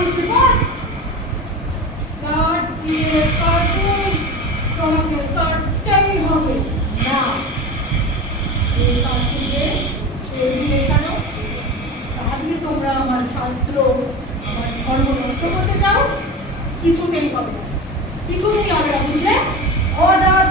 দিছি বল কাট দিয়ে কাটুন তোমাকে কাটতেই হবে না এই কাটুকে এই মেশানো তা দিয়ে তোমরা আমার শাস্ত্র আমার ধর্ম নষ্ট করতে চাও কিছুতেই হবে না কিছুতেই হবে না বুঝলে অর্ডার